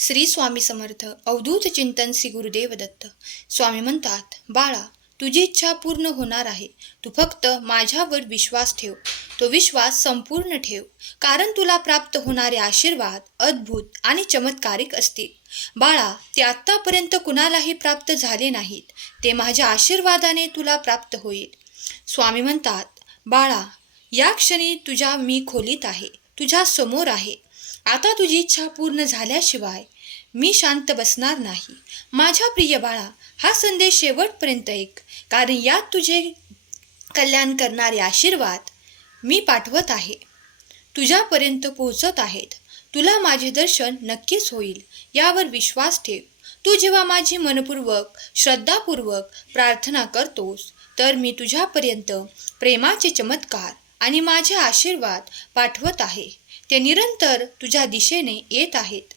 श्री स्वामी समर्थ अवधूत चिंतन श्री गुरुदेव दत्त. स्वामी म्हणतात बाळा तुझी इच्छा पूर्ण होणार आहे. तू फक्त माझ्यावर विश्वास ठेव. तो विश्वास संपूर्ण ठेव. कारण तुला प्राप्त होणारे आशीर्वाद अद्भुत आणि चमत्कारिक असतील. बाळा ते आत्तापर्यंत कुणालाही प्राप्त झाले नाहीत. ते माझ्या आशीर्वादाने तुला प्राप्त होईल. स्वामी म्हणतात बाळा या क्षणी तुझ्या मी खोलीत आहे. तुझ्या समोर आहे. आता तुझी इच्छा पूर्ण झाल्याशिवाय मी शांत बसणार नाही. माझ्या प्रिय बाळा हा संदेश शेवटपर्यंत एक कारण यात तुझे कल्याण करणारे आशीर्वाद मी पाठवत आहे. तुझ्यापर्यंत पोहोचत आहेत. तुला माझे दर्शन नक्कीच होईल यावर विश्वास ठेव. तू जेव्हा माझी मनपूर्वक श्रद्धापूर्वक प्रार्थना करतोस तर मी तुझ्यापर्यंत प्रेमाचे चमत्कार आणि माझे आशीर्वाद पाठवत आहे. ते निरंतर तुझ्या दिशेने येत आहेत.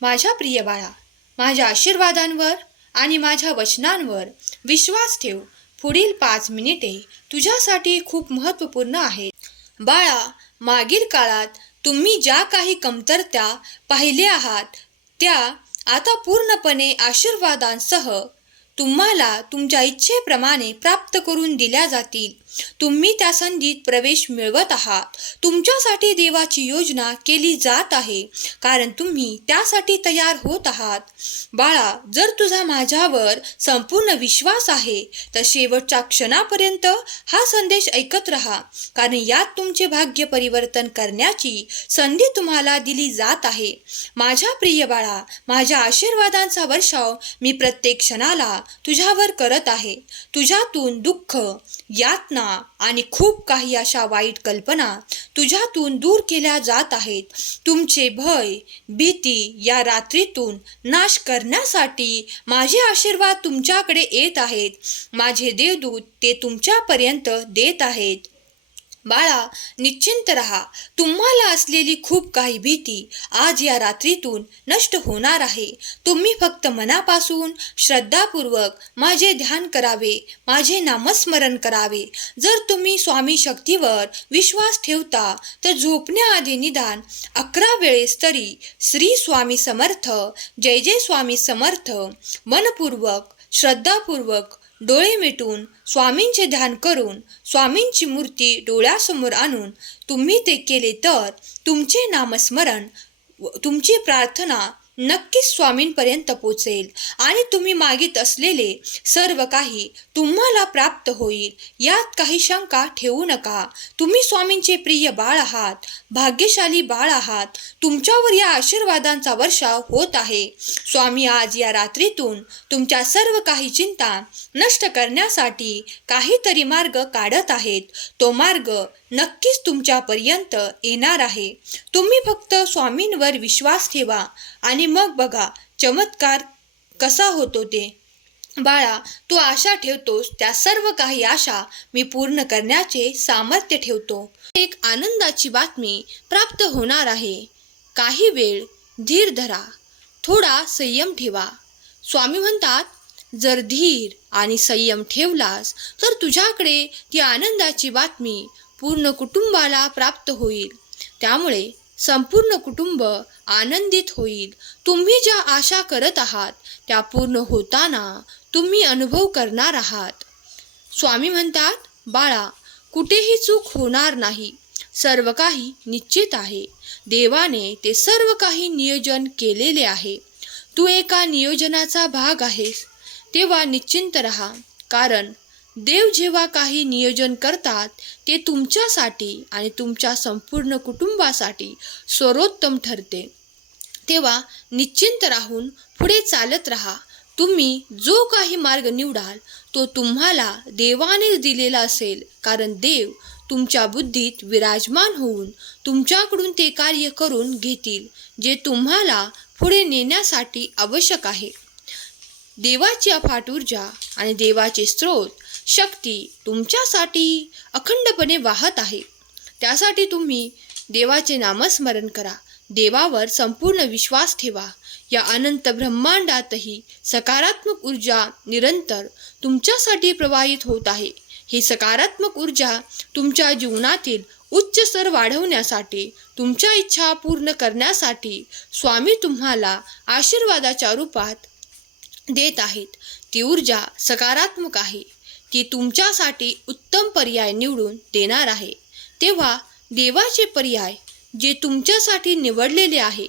माझ्या प्रिय बाळा माझ्या आशीर्वादांवर आणि माझ्या वचनांवर विश्वास ठेव. पुढील पाच मिनिटे तुझ्यासाठी खूप महत्त्वपूर्ण आहेत. बाळा मागील काळात तुम्ही ज्या काही कमतरत्या पाहिल्या आहात त्या आता पूर्णपणे आशीर्वादांसह तुम्हाला तुमच्या इच्छेप्रमाणे प्राप्त करून दिल्या जातील. तुम्ही त्या संधीत प्रवेश मिळवत आहात. तुमच्यासाठी देवाची योजना केली जात आहे. कारण तुम्ही त्यासाठी तयार होत आहात. बाळा जर तुझा माझ्यावर संपूर्ण विश्वास आहे तर शेवटच्या क्षणापर्यंत हा संदेश ऐकत राहा. कारण यात तुमचे भाग्य परिवर्तन करण्याची संधी तुम्हाला दिली जात आहे. माझ्या प्रिय बाळा माझ्या आशीर्वादांचा वर्षाव मी प्रत्येक क्षणाला तुझ्यावर करत आहे. तुझ्यातून दुःख यातना आणि खूप काही अशा वाईट कल्पना तुझ्यातून दूर केल्या जात आहेत. तुमचे भय भीती या रात्रीतून नाश करण्यासाठी माझे आशीर्वाद तुमच्याकडे येत आहेत. माझे देवदूत ते तुमच्यापर्यंत देत आहेत. बाळा निश्चिंत रहा. तुम्हाला असलेली खूप काही भीती आज या रात्रीतून नष्ट होणार आहे. तुम्ही फक्त मनापासून श्रद्धापूर्वक माझे ध्यान करावे माझे नामस्मरण करावे. जर तुम्ही स्वामी शक्तीवर विश्वास ठेवता तर झोपण्याआधी निदान अकरा वेळेस तरी श्री स्वामी समर्थ जय जय स्वामी समर्थ मनपूर्वक श्रद्धापूर्वक डोळे मिटून स्वामींचे ध्यान करून स्वामींची मूर्ती डोळ्यासमोर आणून तुम्ही ते केले तर तुमचे नामस्मरण व तुमची प्रार्थना नक्कीच स्वामींपर्यंत पोचेल. आणि तुम्ही मागित असलेले सर्व काही तुम्हाला प्राप्त होईल. यात काही शंका ठेवू नका. तुम्ही स्वामींचे प्रिय बाळ आहात भाग्यशाली बाळ आहात. तुमच्यावर या आशीर्वादांचा वर्षाव होत आहे. स्वामी आज या रात्रीतून तुमच्या सर्व काही चिंता नष्ट करण्यासाठी काहीतरी मार्ग काढत आहेत. तो मार्ग नक्कीच तुमच्यापर्यंत येणार आहे. तुम्ही फक्त स्वामींवर विश्वास ठेवा आणि मग बघा चमत्कार कसा होतो ते. बाळा तू आशा ठेवतोस त्या सर्व काही आशा मी पूर्ण करण्याचे सामर्थ्य ठेवतो. एक आनंदाची बातमी प्राप्त होणार आहे. काही वेळ धीर धरा थोडा संयम ठेवा. स्वामी म्हणतात जर धीर आणि संयम ठेवलास तर तुझ्याकडे ती आनंदाची बातमी पूर्ण कुटुंबाला प्राप्त होईल. त्यामुळे संपूर्ण कुटुंब आनंदित होईल. तुम्ही ज्या आशा करत आहात त्या पूर्ण होताना तुम्ही अनुभव करणार आहात. स्वामी म्हणतात बाळा कुठेही चूक होणार नाही. सर्व काही निश्चित आहे. देवाने ते सर्व काही नियोजन केलेले आहे. तू एका नियोजनाचा भाग आहेस. तेव्हा निश्चिंत रहा. कारण देव जेव्हा काही नियोजन करतात ते तुमच्यासाठी आणि तुमच्या संपूर्ण कुटुंबासाठी सर्वोत्तम ठरते. तेव्हा निश्चिंत राहून पुढे चालत राहा. तुम्ही जो काही मार्ग निवडाल तो तुम्हाला देवाने दिलेला असेल. कारण देव तुमच्या बुद्धीत विराजमान होऊन तुमच्याकडून ते कार्य करून घेतील जे तुम्हाला पुढे नेण्यासाठी आवश्यक आहे. देवाची अफाट ऊर्जा आणि देवाचे स्रोत शक्ती तुमच्यासाठी अखंडपणे वाहत आहे. त्यासाठी तुम्ही देवाचे नामस्मरण करा. देवावर संपूर्ण विश्वास ठेवा. या अनंत ब्रह्मांडातही सकारात्मक ऊर्जा निरंतर तुमच्यासाठी प्रवाहित होत आहे. ही सकारात्मक ऊर्जा तुमच्या जीवनातील उच्च स्तर वाढवण्यासाठी तुमच्या इच्छा पूर्ण करण्यासाठी स्वामी तुम्हाला आशीर्वादाच्या रूपात देत आहेत. ती ऊर्जा सकारात्मक आहे. ती तुमच्यासाठी उत्तम पर्याय निवडून देणार आहे. तेव्हा देवाचे पर्याय जे तुमच्यासाठी निवडलेले आहे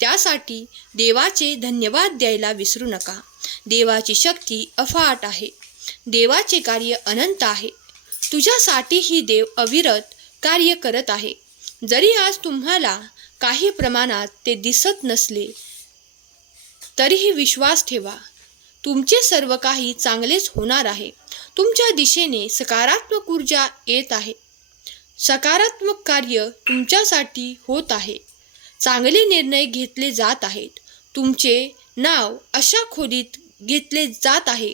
त्यासाठी देवाचे धन्यवाद द्यायला विसरू नका. देवाची शक्ती अफाट आहे. देवाचे कार्य अनंत आहे. तुझ्यासाठीही देव अविरत कार्य करत आहे. जरी आज तुम्हाला काही प्रमाणात ते दिसत नसले तरीही विश्वास ठेवा. तुमचे सर्व काही चांगलेच होणार आहे. तुमच्या दिशेने सकारात्मक ऊर्जा येत आहे. सकारात्मक कार्य तुमच्यासाठी होत आहे. चांगले निर्णय घेतले जात आहेत. तुमचे नाव अशा खोलीत घेतले जात आहे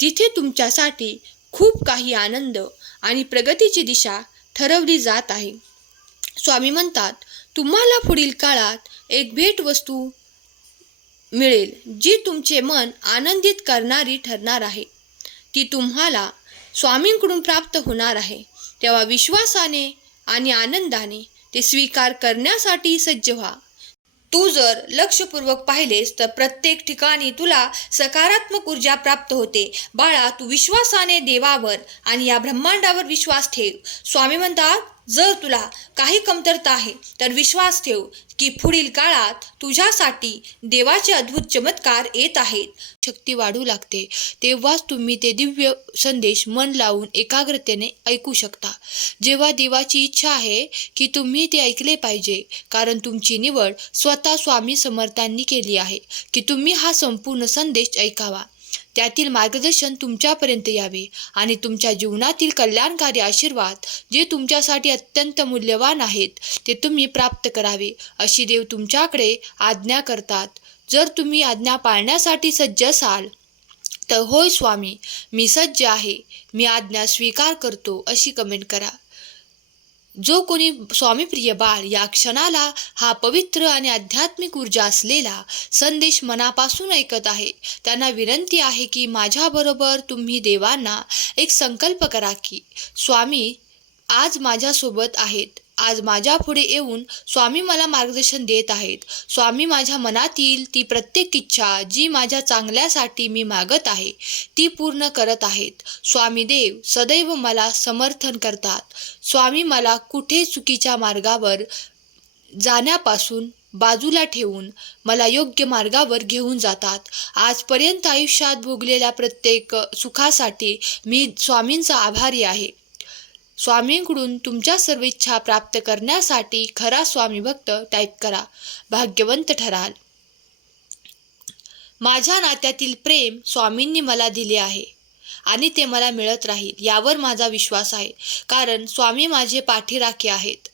जिथे तुमच्यासाठी खूप काही आनंद आणि प्रगतीची दिशा ठरवली जात आहे. स्वामी म्हणतात तुम्हाला पुढील काळात एक भेटवस्तू मिळेल जी तुमचे मन आनंदित करणारी ठरणार आहे. ती तुम्हाला स्वामींकडून प्राप्त होणार आहे. तेव्हा विश्वासाने आणि आनंदाने ते स्वीकार करण्यासाठी सज्ज व्हा. तू जर लक्षपूर्वक पाहिलेस तर प्रत्येक ठिकाणी तुला सकारात्मक ऊर्जा प्राप्त होते. बाळा तू विश्वासाने देवावर आणि या ब्रह्मांडावर विश्वास ठेव. स्वामी म्हणतात जर तुला काही कमतरता आहे तर विश्वास ठेव की पुढील काळात तुझ्यासाठी देवाचे अद्भुत चमत्कार येत आहेत. शक्ती वाढू लागते. तेव्हाच तुम्ही ते दिव्य संदेश मन लावून एकाग्रतेने ऐकू शकता. जेव्हा देवाची इच्छा आहे की तुम्ही ते ऐकले पाहिजे कारण तुमची निवड स्वतः स्वामी समर्थांनी केली आहे की तुम्ही हा संपूर्ण संदेश ऐकावा. त्यातील मार्गदर्शन तुमच्यापर्यंत यावे आणि तुमच्या जीवनातील कल्याणकारी आशीर्वाद जे तुमच्यासाठी अत्यंत मूल्यवान आहेत ते तुम्ही प्राप्त करावे. अशी देव तुमच्याकडे आज्ञा करतात. जर तुम्ही आज्ञा पाळण्यासाठी सज्ज असाल तर होय स्वामी मी सज्ज आहे. मी आज्ञा स्वीकार करतो अशी कमेंट करा. जो कोणी स्वामीप्रिय बाळ या क्षणाला हा पवित्र आणि आध्यात्मिक ऊर्जा असलेला संदेश मनापासून ऐकत आहे त्यांना विनंती आहे की माझ्याबरोबर तुम्ही देवांना एक संकल्प करा की स्वामी आज माझ्यासोबत आहेत. आज माझ्या पुढे येऊन स्वामी मला मार्गदर्शन देत आहेत. स्वामी माझ्या मनातील ती प्रत्येक इच्छा जी माझ्या चांगल्यासाठी मी मागत आहे ती पूर्ण करत आहेत. स्वामी देव सदैव मला समर्थन करतात. स्वामी मला कुठे चुकीच्या मार्गावर जाण्यापासून बाजूला ठेवून मला योग्य मार्गावर घेऊन जातात. आजपर्यंत आयुष्यात भोगलेल्या प्रत्येक सुखासाठी मी स्वामींचा आभारी आहे. स्वामींकडून तुमच्या सर्व इच्छा प्राप्त करण्यासाठी खरा स्वामी भक्त टाईप करा. भाग्यवंत ठराल. माझ्या नात्यातील प्रेम स्वामींनी मला दिले आहे आणि ते मला मिळत राहील यावर माझा विश्वास आहे. कारण स्वामी माझे पाठीराखे आहेत.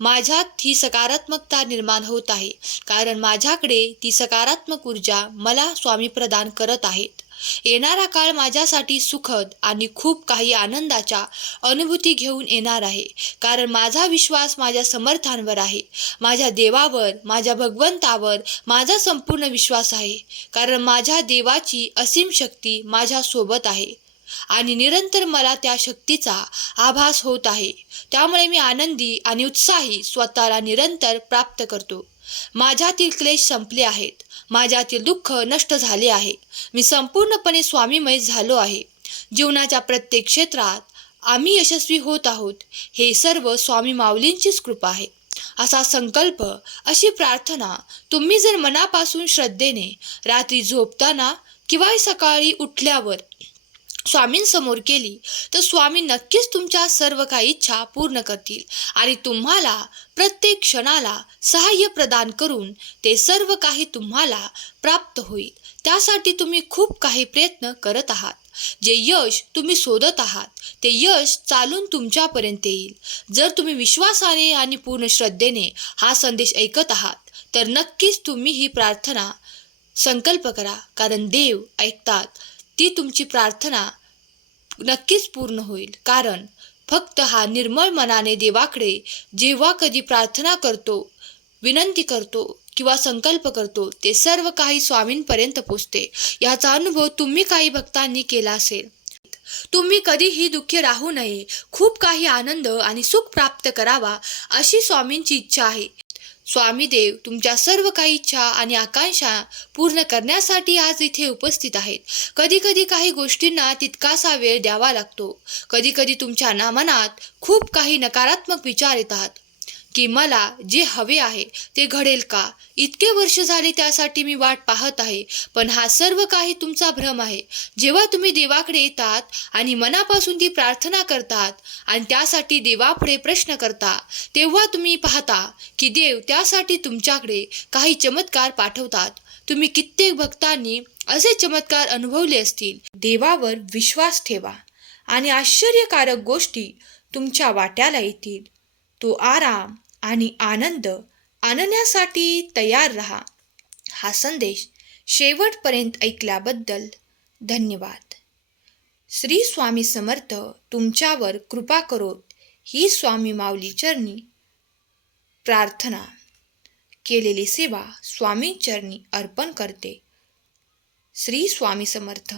माझ्यात ही सकारात्मकता निर्माण होत आहे. कारण माझ्याकडे ती सकारात्मक ऊर्जा मला स्वामी प्रदान करत आहेत. येणारा काळ माझ्यासाठी सुखद आणि खूप काही आनंदाच्या अनुभूती घेऊन येणार आहे. कारण माझा विश्वास माझ्या समर्थांवर आहे. माझ्या देवावर माझ्या भगवंतावर माझा संपूर्ण विश्वास आहे. कारण माझ्या देवाची असीम शक्ती माझ्यासोबत आहे. आणि निरंतर मला त्या शक्तीचा आभास होत आहे. त्यामुळे मी आनंदी आणि उत्साही स्वतःला निरंतर प्राप्त करतो. माझ्यातील क्लेश संपले आहेत. माझ्यातील दुःख नष्ट झाले आहे. मी संपूर्णपणे स्वामीमय झालो आहे. जीवनाच्या प्रत्येक क्षेत्रात आम्ही यशस्वी होत आहोत. हे सर्व स्वामी माऊलींचीच कृपा आहे. असा संकल्प अशी प्रार्थना तुम्ही जर मनापासून श्रद्धेने रात्री झोपताना किंवा सकाळी उठल्यावर स्वामींसमोर केली तर स्वामी नक्कीच तुमच्या सर्व काही इच्छा पूर्ण करतील आणि तुम्हाला प्रत्येक क्षणाला सहाय्य प्रदान करून ते सर्व काही तुम्हाला प्राप्त होईल. त्यासाठी तुम्ही खूप काही प्रयत्न करत आहात. जे यश तुम्ही शोधत आहात ते यश चालून तुमच्यापर्यंत येईल. जर तुम्ही विश्वासाने आणि पूर्ण श्रद्धेने हा संदेश ऐकत आहात तर नक्कीच तुम्ही ही प्रार्थना संकल्प करा कारण देव ऐकतात ती तुमची प्रार्थना नक्कीच पूर्ण होईल. कारण फक्त हा निर्मळ मनाने देवाकडे जेव्हा कधी प्रार्थना करतो विनंती करतो किंवा संकल्प करतो ते सर्व काही स्वामींपर्यंत पोचते. याचा अनुभव तुम्ही काही भक्तांनी केला असेल. तुम्ही कधीही दुःखी राहू नये. खूप काही आनंद आणि सुख प्राप्त करावा अशी स्वामींची इच्छा आहे. स्वामी देव तुमच्या सर्व काही इच्छा आणि आकांक्षा पूर्ण करण्यासाठी आज इथे उपस्थित आहेत. कधी कधी काही गोष्टींना तितकासा वेळ द्यावा लागतो. कधी कधी तुमच्या ना मनात खूप काही नकारात्मक विचार येतात. की मला जे हवे आहे ते घडेल का? इतके वर्ष झाले त्यासाठी मी वाट पाहत आहे पण हा सर्व काही तुमचा भ्रम आहे. जेव्हा तुम्ही देवाकडे येतात आणि मनापासून ती प्रार्थना करतात आणि त्यासाठी देवापुढे प्रश्न करता तेव्हा तुम्ही पाहता की देव त्यासाठी तुमच्याकडे काही चमत्कार पाठवतात. तुम्ही कित्येक भक्तांनी असे चमत्कार अनुभवले असतील. देवावर विश्वास ठेवा आणि आश्चर्यकारक गोष्टी तुमच्या वाट्याला येतील. तो आराम आणि आनंद आणण्यासाठी तयार रहा. हा संदेश शेवटपर्यंत ऐकल्याबद्दल धन्यवाद. श्री स्वामी समर्थ तुमच्यावर कृपा करोत ही स्वामी माऊली चरणी प्रार्थना केलेली सेवा स्वामी चरणी अर्पण करते. श्री स्वामी समर्थ.